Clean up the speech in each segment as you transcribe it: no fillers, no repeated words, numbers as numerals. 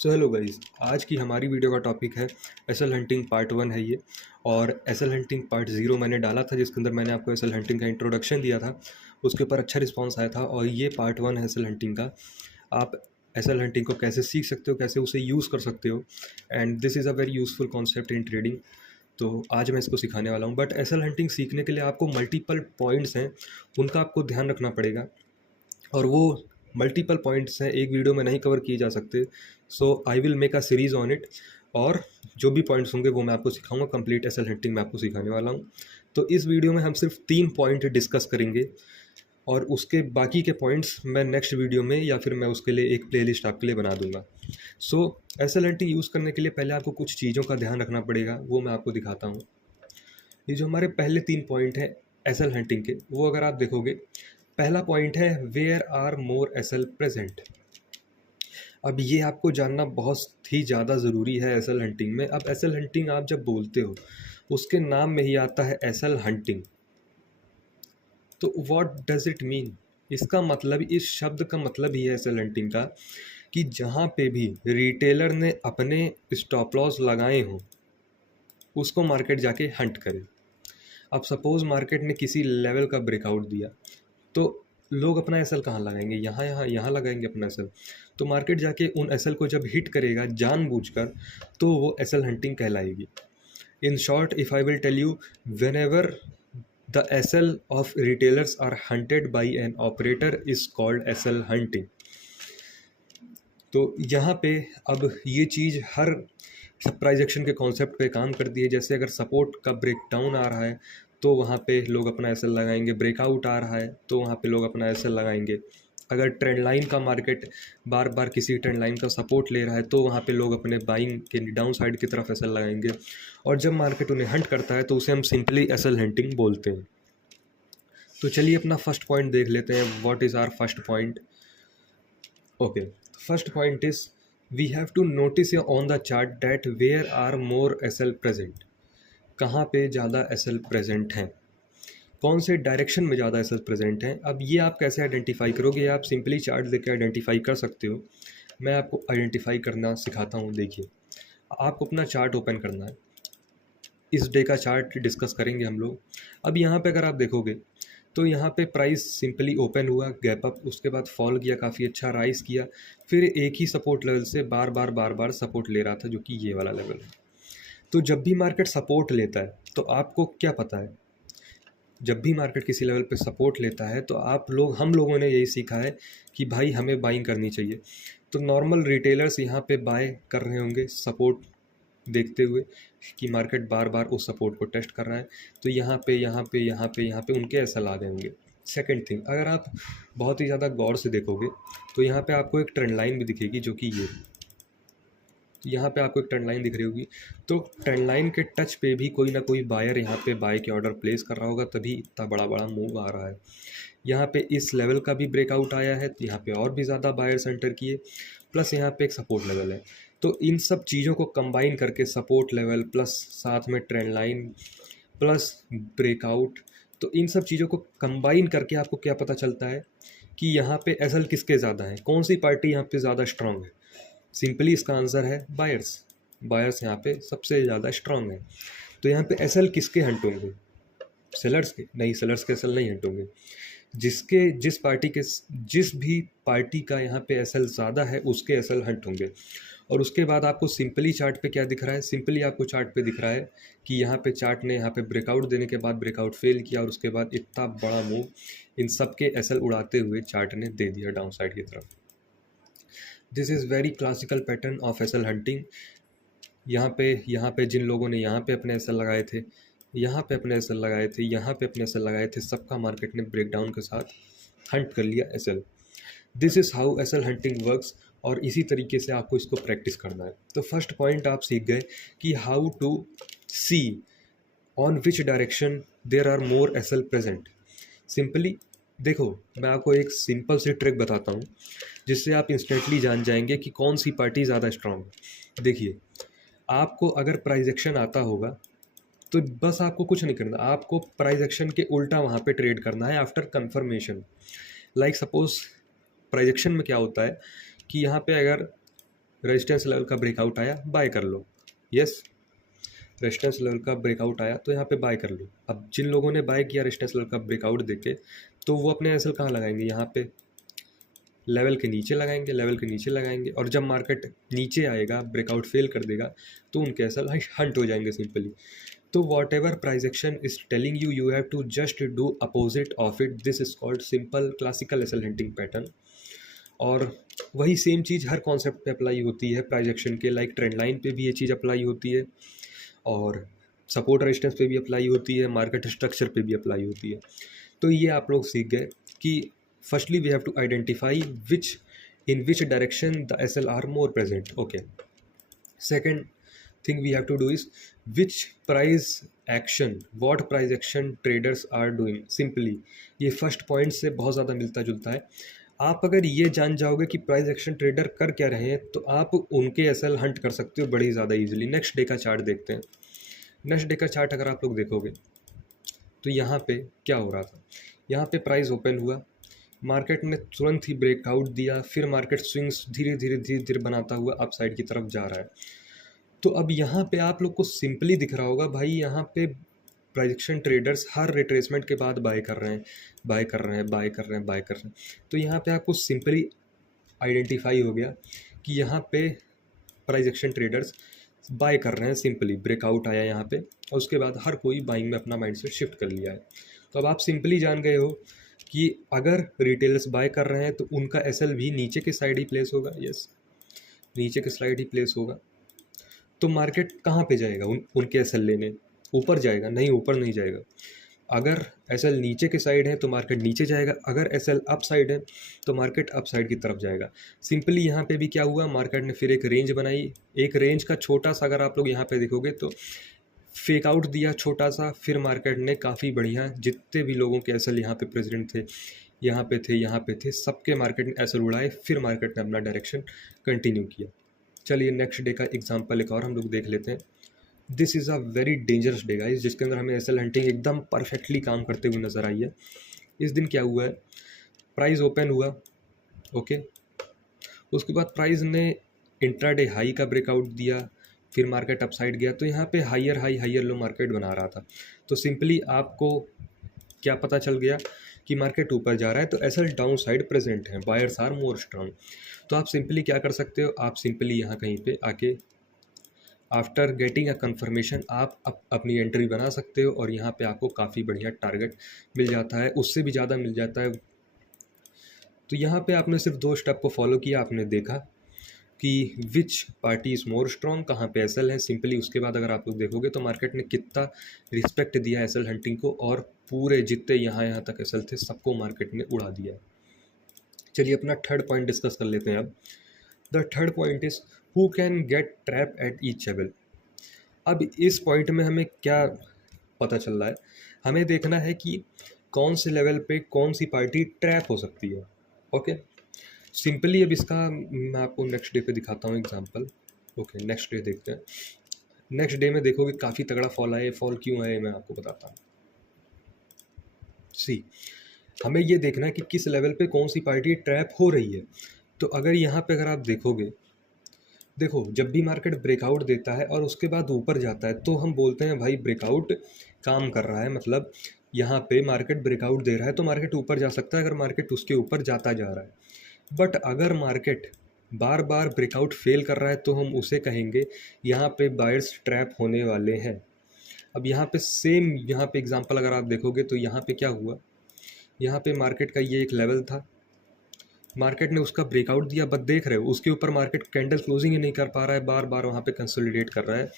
So hello guys, आज की हमारी वीडियो का टॉपिक है एसएल हंटिंग पार्ट 1 है ये। और एसएल हंटिंग पार्ट 0 मैंने डाला था, जिसके अंदर मैंने आपको एसएल हंटिंग का इंट्रोडक्शन दिया था। उसके ऊपर अच्छा रिस्पांस आया था और ये पार्ट 1 है एसएल हंटिंग का। आप एसएल हंटिंग को कैसे सीख सकते हो, कैसे उसे यूज़ कर सकते हो, and this is a very useful concept in trading. तो आज मैं इसको सिखाने वाला हूँ। बट एसएल हंटिंग सीखने के लिए आपको मल्टीपल पॉइंट्स हैं, उनका आपको ध्यान रखना पड़ेगा। और वो मल्टीपल पॉइंट्स हैं, एक वीडियो में नहीं कवर किए जा सकते। So I will make a series on it. और जो भी पॉइंट्स होंगे वो मैं आपको सिखाऊंगा। कंप्लीट एसएल हंटिंग मैं आपको सिखाने वाला हूँ। तो इस वीडियो में हम सिर्फ 3 पॉइंट डिस्कस करेंगे और उसके बाकी के पॉइंट्स मैं नेक्स्ट वीडियो में या फिर मैं उसके लिए एक प्लेलिस्ट आपके लिए बना दूंगा। सो एसएल हंटिंग यूज़ करने के लिए पहले आपको कुछ चीज़ों का ध्यान रखना पड़ेगा, वो मैं आपको दिखाता हूँ। ये जो हमारे पहले 3 पॉइंट हैं एसएल हंटिंग के, वो अगर आप देखोगे, पहला पॉइंट है where are more SL present. अब ये आपको जानना बहुत ही ज़्यादा ज़रूरी है एसएल हंटिंग में। अब एसएल हंटिंग आप जब बोलते हो, उसके नाम में ही आता है एसएल हंटिंग। तो व्हाट डज इट मीन? इसका मतलब, इस शब्द का मतलब ही है एसएल हंटिंग का कि जहाँ पे भी रिटेलर ने अपने स्टॉप लॉस लगाए हों, उसको मार्केट जाके हंट करे। अब सपोज़ मार्केट ने किसी लेवल का ब्रेकआउट दिया, तो लोग अपना एसएल कहाँ लगाएंगे? यहाँ लगाएंगे अपना एसएल। तो मार्केट जाके उन एसएल को जब हिट करेगा जानबूझकर, तो वो एसएल हंटिंग कहलाएगी। In short, if I will tell you, whenever the SL of retailers are hunted by an operator is called SL hunting. तो यहाँ पे अब ये चीज़ हर प्राइस एक्शन के कॉन्सेप्ट पे काम करती है। जैसे अगर सपोर्ट का ब्रेकडाउन आ रहा है तो वहाँ पे लोग अपना एसएल लगाएंगे, ब्रेकआउट आ रहा है तो वहाँ पे लोग अपना एसएल लगाएंगे। अगर ट्रेंड लाइन का मार्केट बार बार किसी ट्रेंड लाइन का सपोर्ट ले रहा है तो वहाँ पे लोग अपने बाइंग के डाउन साइड की तरफ एसएल लगाएंगे। और जब मार्केट उन्हें हंट करता है तो उसे हम सिंपली एसएल हंटिंग बोलते हैं। तो चलिए अपना फर्स्ट पॉइंट देख लेते हैं। What is our first point? Okay, first point is we have to notice on the chart that where are more SL present. कहाँ पे ज़्यादा एसएल प्रेजेंट हैं, कौन से डायरेक्शन में ज़्यादा एसएल प्रेजेंट हैं। अब ये आप कैसे आइडेंटिफाई करोगे? आप सिंपली चार्ट देख के आइडेंटिफाई कर सकते हो। मैं आपको आइडेंटिफाई करना सिखाता हूँ। देखिए, आपको अपना चार्ट ओपन करना है। इस डे का चार्ट डिस्कस करेंगे हम लोग। अब यहाँ पे अगर आप देखोगे तो यहाँ पे प्राइस सिंपली ओपन हुआ, गैप अप, उसके बाद फॉल किया, काफ़ी अच्छा राइज किया, फिर एक ही सपोर्ट लेवल से बार बार सपोर्ट ले रहा था, जो कि ये वाला लेवल है। तो जब भी मार्केट सपोर्ट लेता है तो आपको क्या पता है, जब भी मार्केट किसी लेवल पे सपोर्ट लेता है तो हम लोगों ने यही सीखा है कि भाई हमें बाइंग करनी चाहिए। तो नॉर्मल रिटेलर्स यहाँ पे बाय कर रहे होंगे सपोर्ट देखते हुए कि मार्केट बार बार उस सपोर्ट को टेस्ट कर रहा है, तो यहाँ पे उनके एसएल आ गए होंगे। सेकंड थिंग, अगर आप बहुत ही ज़्यादा गौर से देखोगे तो यहाँ पे आपको एक ट्रेंड लाइन भी दिखेगी, जो कि ये, यहाँ पे आपको एक ट्रेंड लाइन दिख रही होगी। तो ट्रेंड लाइन के टच पे भी कोई ना कोई बायर यहाँ पे बाय के ऑर्डर प्लेस कर रहा होगा, तभी इतना बड़ा बड़ा मूव आ रहा है। यहाँ पे इस लेवल का भी ब्रेकआउट आया है तो यहाँ पे और भी ज़्यादा बायर्स एंटर किए, प्लस यहाँ पे एक सपोर्ट लेवल है। तो इन सब चीज़ों को कंबाइन करके, सपोर्ट लेवल प्लस साथ में ट्रेंड लाइन प्लस ब्रेकआउट, तो इन सब चीज़ों को कंबाइन करके आपको क्या पता चलता है कि यहाँ पे एसएल किसके ज़्यादा है, कौन सी पार्टी यहाँ पे ज़्यादा स्ट्रांग है। सिंपली इसका आंसर है बायर्स। बायर्स यहाँ पे सबसे ज़्यादा स्ट्रांग है। तो यहाँ पे एसएल किसके हंट होंगे? सेलर्स के? नहीं, सेलर्स के एसएल नहीं हंट होंगे। जिस भी पार्टी का यहाँ पे एसएल ज़्यादा है उसके एसएल हंट होंगे। और उसके बाद आपको सिंपली चार्ट पे क्या दिख रहा है? सिंपली आपको चार्ट पे दिख रहा है कि यहाँ पे चार्ट ने यहाँ पे ब्रेकआउट देने के बाद ब्रेकआउट फेल किया और उसके बाद इतना बड़ा मूव इन सब के एसएल उड़ाते हुए चार्ट ने दे दिया डाउन साइड की तरफ। This is very classical pattern of SL hunting. यहाँ पे जिन लोगों ने यहाँ पे अपने एसएल लगाए थे, यहाँ पे अपने एसएल लगाए थे, यहाँ पे अपने एसएल लगाए थे, सबका मार्केट ने ब्रेकडाउन के साथ हंट कर लिया SL. This is how SL hunting works. और इसी तरीके से आपको इसको प्रैक्टिस करना है। तो फर्स्ट पॉइंट आप सीख गए कि how to see on which direction there are more SL present. Simply देखो, मैं आपको एक सिंपल सी ट्रिक बताता हूँ जिससे आप इंस्टेंटली जान जाएंगे कि कौन सी पार्टी ज़्यादा स्ट्रांग है। देखिए, आपको अगर प्राइस एक्शन आता होगा तो बस आपको कुछ नहीं करना, आपको प्राइस एक्शन के उल्टा वहाँ पे ट्रेड करना है after confirmation. Like suppose price action में क्या होता है कि यहाँ पे अगर रेजिस्टेंस लेवल का ब्रेकआउट आया, बाय कर लो। यस, रेजिस्टेंस लेवल का ब्रेकआउट आया तो यहाँ पे बाय कर लो। अब जिन लोगों ने बाय किया रेजिस्टेंस लेवल का ब्रेकआउट देके, तो वो अपने एसएल कहाँ लगाएंगे, यहाँ पे लेवल के नीचे लगाएंगे, लेवल के नीचे लगाएंगे, और जब मार्केट नीचे आएगा, ब्रेकआउट फेल कर देगा, तो उनके एसएल हंट हो जाएंगे सिंपली। तो whatever price action is telling you, you have to just do opposite of it. This is called simple classical SL hunting pattern. और वही सेम चीज़ हर कॉन्सेप्ट पे अप्लाई होती है प्राइस एक्शन के, लाइक ट्रेंड लाइन पे भी ये चीज़ अप्लाई होती है, और सपोर्ट रेजिस्टेंस पे भी अप्लाई होती है, मार्केट स्ट्रक्चर पे भी अप्लाई होती है। तो ये आप लोग सीख गए कि firstly we have to identify in which direction the SL are more present. Okay. Second thing we have to do is what price action traders are doing. Simply ये फर्स्ट पॉइंट से बहुत ज़्यादा मिलता जुलता है। आप अगर ये जान जाओगे कि प्राइस एक्शन ट्रेडर कर क्या रहे हैं, तो आप उनके एसएल हंट कर सकते हो बड़ी ज़्यादा इजीली। नेक्स्ट डे का चार्ट देखते हैं। नेक्स्ट डे का चार्ट अगर आप लोग देखोगे तो यहाँ पे क्या हो रहा था, यहाँ पे प्राइस ओपन हुआ, मार्केट ने तुरंत ही ब्रेकआउट दिया, फिर मार्केट स्विंग्स धीरे धीरे बनाता हुआ अप साइड की तरफ जा रहा है। तो अब यहाँ पे आप लोग को सिंपली दिख रहा होगा भाई, यहाँ पे प्राइस एक्शन ट्रेडर्स हर रिट्रेसमेंट के बाद बाय कर रहे हैं, बाय कर रहे हैं, बाय कर रहे हैं, बाय कर रहे हैं। तो यहाँ पे आपको सिंपली आइडेंटिफाई हो गया कि यहाँ पे प्राइस एक्शन ट्रेडर्स बाय कर रहे हैं। सिंपली ब्रेकआउट आया यहाँ पे, और उसके बाद हर कोई बाइंग में अपना माइंडसेट शिफ्ट कर लिया है। तो अब आप सिंपली जान गए हो कि अगर रिटेलर्स बाय कर रहे हैं तो उनका एसएल भी नीचे के साइड ही प्लेस होगा। यस, नीचे के साइड ही प्लेस होगा। तो मार्केट कहाँ पे जाएगा उनके एसएल लेने? ऊपर जाएगा? नहीं, ऊपर नहीं जाएगा। अगर एसएल नीचे के साइड है तो मार्केट नीचे जाएगा, अगर एसएल अप साइड है तो मार्केट अप साइड की तरफ जाएगा। सिंपली यहाँ पे भी क्या हुआ, मार्केट ने फिर एक रेंज बनाई, एक रेंज का छोटा सा, अगर आप लोग यहाँ पे देखोगे तो फेक आउट दिया छोटा सा, फिर मार्केट ने काफ़ी बढ़िया, जितने भी लोगों के एसएल यहाँ पे प्रेसिडेंट थे, यहाँ पे थे, सबके मार्केट ने एसएल उड़ाए, फिर मार्केट ने अपना डायरेक्शन कंटिन्यू किया। चलिए नेक्स्ट डे का एग्जांपल एक और हम लोग देख लेते हैं। This is a very dangerous day guys, जिसके अंदर हमें एसएल हंटिंग एकदम परफेक्टली काम करते हुए नज़र आई है। इस दिन क्या हुआ है, प्राइस ओपन हुआ, ओके, उसके बाद प्राइस ने इंट्राडे हाई का ब्रेकआउट दिया, फिर मार्केट अपसाइड गया, तो यहाँ पे higher high higher low market बना रहा था। तो सिंपली आपको क्या पता चल गया कि मार्केट ऊपर जा रहा है, तो एसएल डाउन साइड प्रेजेंट है, बायर्स आर मोर स्ट्रांग। तो आप सिंपली क्या कर सकते हो, आप सिंपली यहाँ कहीं पे आके आफ्टर गेटिंग अ कन्फर्मेशन आप अपनी एंट्री बना सकते हो, और यहाँ पे आपको काफ़ी बढ़िया टारगेट मिल जाता है, उससे भी ज़्यादा मिल जाता है। तो यहाँ पे आपने सिर्फ 2 स्टेप को फॉलो किया, आपने देखा कि विच पार्टी इज़ मोर स्ट्रॉन्ग, कहाँ पे एसएल है। सिंपली उसके बाद अगर आप लोग देखोगे तो मार्केट ने कितना रिस्पेक्ट दिया एसएल हंटिंग को, और पूरे जितने यहाँ तक एसएल थे सबको मार्केट ने उड़ा दिया। चलिए अपना थर्ड पॉइंट डिस्कस कर लेते हैं अब। The third point is who can get trap at each level. अब इस पॉइंट में हमें क्या पता चल रहा है, हमें देखना है कि कौन से लेवल पे कौन सी पार्टी ट्रैप हो सकती है। ओके, सिंपली अब इसका मैं आपको नेक्स्ट डे पे दिखाता हूँ एग्जांपल। ओके, नेक्स्ट डे देखते हैं। नेक्स्ट डे में देखोगे काफ़ी तगड़ा फॉल आए, फॉल क्यों आए मैं आपको बताता हूँ। सी, हमें ये देखना है कि किस लेवल पे कौन सी पार्टी ट्रैप हो रही है। तो अगर यहाँ पे अगर आप देखोगे, देखो जब भी मार्केट ब्रेकआउट देता है और उसके बाद ऊपर जाता है तो हम बोलते हैं भाई ब्रेकआउट काम कर रहा है, मतलब यहाँ पे मार्केट ब्रेकआउट दे रहा है तो मार्केट ऊपर जा सकता है, अगर मार्केट उसके ऊपर जाता जा रहा है। बट अगर मार्केट बार बार ब्रेकआउट फेल कर रहा है तो हम उसे कहेंगे यहाँ पे बायर्स ट्रैप होने वाले हैं। अब यहाँ पे सेम, यहाँ पे एग्जांपल अगर आप देखोगे तो यहाँ पे क्या हुआ, यहाँ पे मार्केट का ये एक लेवल था, मार्केट ने उसका ब्रेकआउट दिया, बट देख रहे हो उसके ऊपर मार्केट कैंडल क्लोजिंग ही नहीं कर पा रहा है, बार बार वहाँ पे कंसोलिडेट कर रहा है।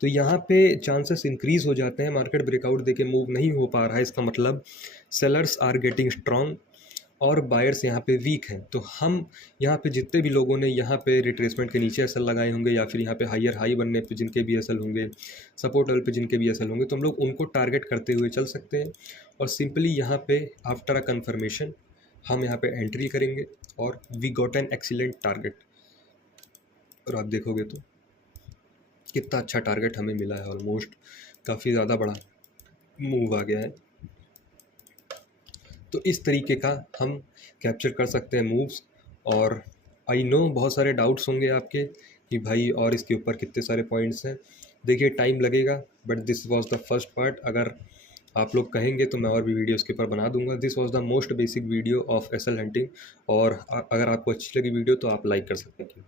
तो यहाँ पे चांसेस इंक्रीज हो जाते हैं, मार्केट ब्रेकआउट देके मूव नहीं हो पा रहा है, इसका मतलब सेलर्स आर गेटिंग स्ट्रॉन्ग और बायर्स यहाँ पे वीक हैं। तो हम यहाँ पे जितने भी लोगों ने यहाँ पे रिट्रेसमेंट के नीचे एसएल लगाए होंगे, या फिर यहाँ पे हायर हाई बनने पे जिनके भी एसएल होंगे, सपोर्ट लेवल पे जिनके भी एसएल होंगे, तो हम लोग उनको टारगेट करते हुए चल सकते हैं। और सिंपली यहाँ पे आफ्टर अ कन्फर्मेशन हम यहाँ पे एंट्री करेंगे और we got an excellent target. और आप देखोगे तो कितना अच्छा टारगेट हमें मिला है, ऑलमोस्ट काफ़ी ज़्यादा बड़ा मूव आ गया है। तो इस तरीके का हम कैप्चर कर सकते हैं मूव्स, और आई नो बहुत सारे डाउट्स होंगे आपके कि भाई और इसके ऊपर कितने सारे पॉइंट्स हैं। देखिए टाइम लगेगा, but this was the first part. अगर आप लोग कहेंगे तो मैं और भी वीडियो इसके ऊपर बना दूंगा। This was the most basic video of SL hunting. और अगर आपको अच्छी लगी वीडियो तो आप लाइक कर सकते हैं।